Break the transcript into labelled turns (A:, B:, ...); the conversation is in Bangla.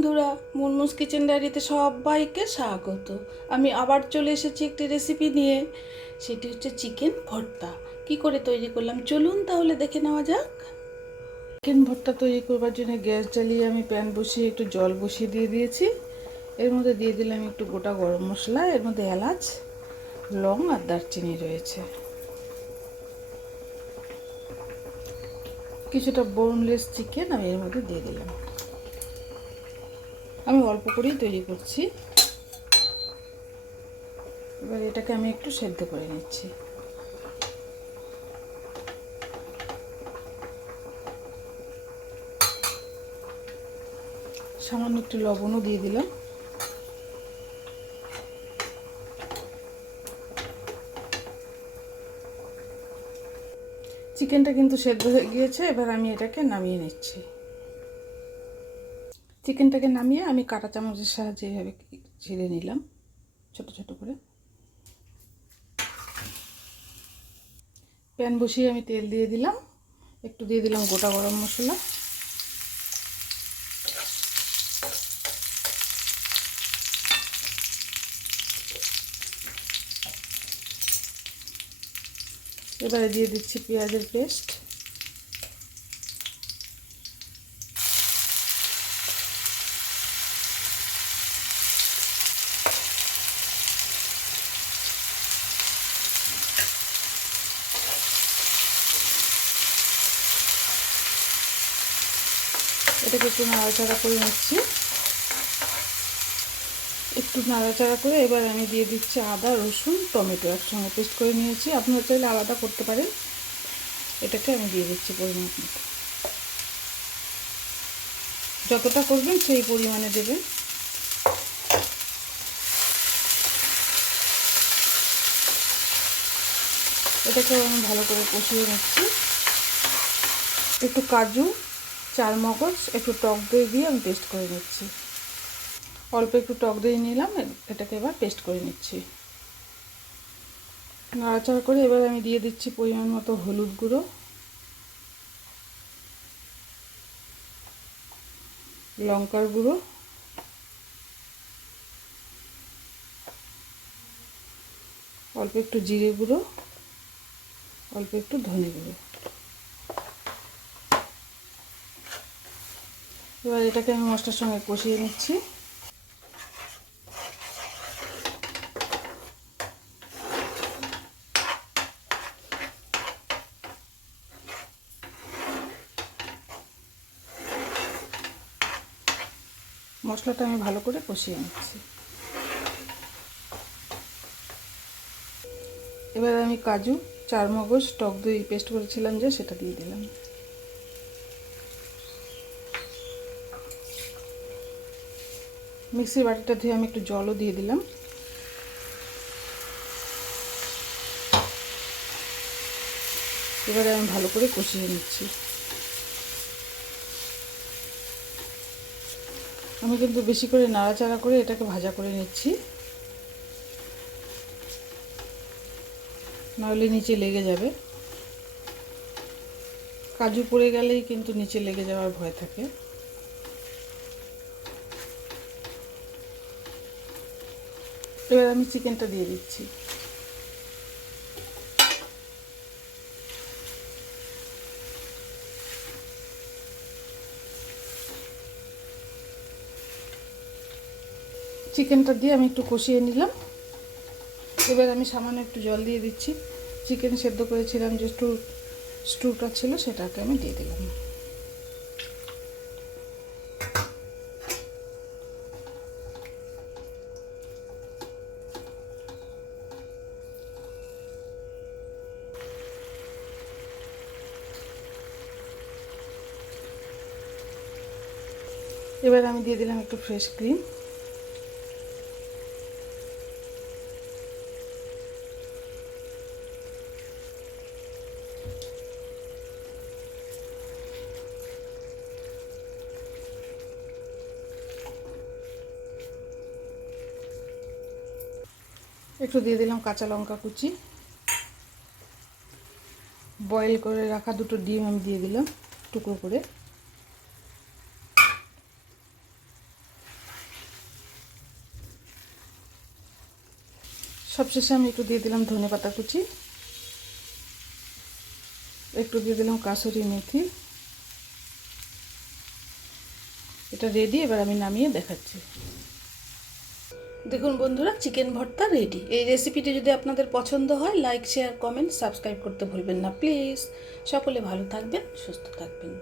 A: বন্ধুরা, মুরমুস কিচেন ডায়েরিতে সবাইকে স্বাগত। আমি আবার চলে এসেছি একটি রেসিপি নিয়ে। সেটি হচ্ছে চিকেন ভর্তা। কি করে তৈরি করলাম? চলুন তাহলে দেখে নেওয়া যাক। চিকেন ভর্তা তৈরি করবার জন্য গ্যাস জ্বালিয়ে আমি প্যান বসিয়ে একটু জল বসিয়ে দিয়ে দিয়েছি। এর মধ্যে দিয়ে দিলাম একটু গোটা গরম মশলা, এর মধ্যে এলাচ, লং আর দারচিনি রয়েছে। কিছুটা বোনলেস চিকেন আমি এর মধ্যে দিয়ে দিলাম। আমি অল্প করেই তৈরি করছি। এবার এটাকে আমি একটু সেদ্ধ করে নিচ্ছি। সামান্য একটু লবণও দিয়ে দিলাম। চিকেনটা কিন্তু সেদ্ধ হয়ে গিয়েছে, এবার আমি এটাকে নামিয়ে নিচ্ছি। চিকেনটাকে নামিয়ে আমি কাঁটা চামচের সাহায্যে এভাবে ছেড়ে নিলাম, ছোট ছোট করে। প্যান বসিয়ে আমি তেল দিয়ে দিলাম, একটু দিয়ে দিলাম গোটা গরম মশলা। এবারে দিয়ে দিচ্ছি পেঁয়াজের পেস্ট। এটাকে একটু নাড়াচাড়া করে নিচ্ছি। একটু নাড়াচাড়া করে এবার আমি দিয়ে দিচ্ছি আদা, রসুন, টমেটো একসঙ্গে পেস্ট করে নিয়েছি। আপনারা চাইলে আলাদা করতে পারেন। এটাকে আমি দিয়ে দিচ্ছি পরিমাণ যতটা করবেন সেই পরিমাণে দেবেন। এটাকে আমি ভালো করে কষিয়ে নিচ্ছি। একটু কাজু চার মগজ, একটু টক দই দিয়ে আমি পেস্ট করে নিচ্ছি। অল্প একটু টক দই নিলাম, এটাকে এবার পেস্ট করে নিচ্ছি। নাড়াচাড়া করে এবার আমি দিয়ে দিচ্ছি পরিমাণ মতো হলুদ গুঁড়ো। লঙ্কার গুঁড়ো। অল্প একটু জিরে গুঁড়ো। অল্প একটু ধনে গুঁড়ো। এবার এটাকে আমি মশলার সঙ্গে কষিয়ে নিচ্ছি। মশলাটা আমি ভালো করে কষিয়ে নিচ্ছি। এবার আমি কাজু চার মগজ টক দই পেস্ট করেছিলাম যে সেটা দিয়ে দিলাম। মিক্সির বাটিটা ধুয়ে আমি একটু জলও দিয়ে দিলাম। এবারে আমি ভালো করে কষিয়ে নিচ্ছি। আমি কিন্তু বেশি করে নাড়াচাড়া করে এটাকে ভাজা করে নিচ্ছি। নাহলে নিচে লেগে যাবে। কাজু পড়ে গেলেই কিন্তু নিচে লেগে যাওয়ার ভয় থাকে। এবার আমি চিকেনটা দিয়ে দিচ্ছি। চিকেনটা দিয়ে আমি একটু কষিয়ে নিলাম। এবার আমি সামান্য একটু জল দিয়ে দিচ্ছি। চিকেন সেদ্ধ করেছিলাম যে স্টু স্টুটা ছিল সেটাকে আমি দিয়ে দিলাম। এবার আমি দিয়ে দিলাম একটু ফ্রেশ ক্রিম একটু দিয়ে দিলাম কাঁচা লঙ্কা কুচি। বয়েল করে রাখা দুটো ডিম আমি দিয়ে দিলাম টুকরো করে। সবশেষে আমি একটু দিয়ে দিলাম ধনে পাতা কুচি। একটু দিয়ে দিলাম কাসুরি মেথি। এটা রেডি এবার আমি নামিয়ে দেখাচ্ছি। দেখুন বন্ধুরা চিকেন ভর্তা রেডি এই রেসিপিটি যদি আপনাদের পছন্দ হয় লাইক শেয়ার কমেন্ট সাবস্ক্রাইব করতে ভুলবেন না প্লিজ সকলে ভালো থাকবেন, সুস্থ থাকবেন।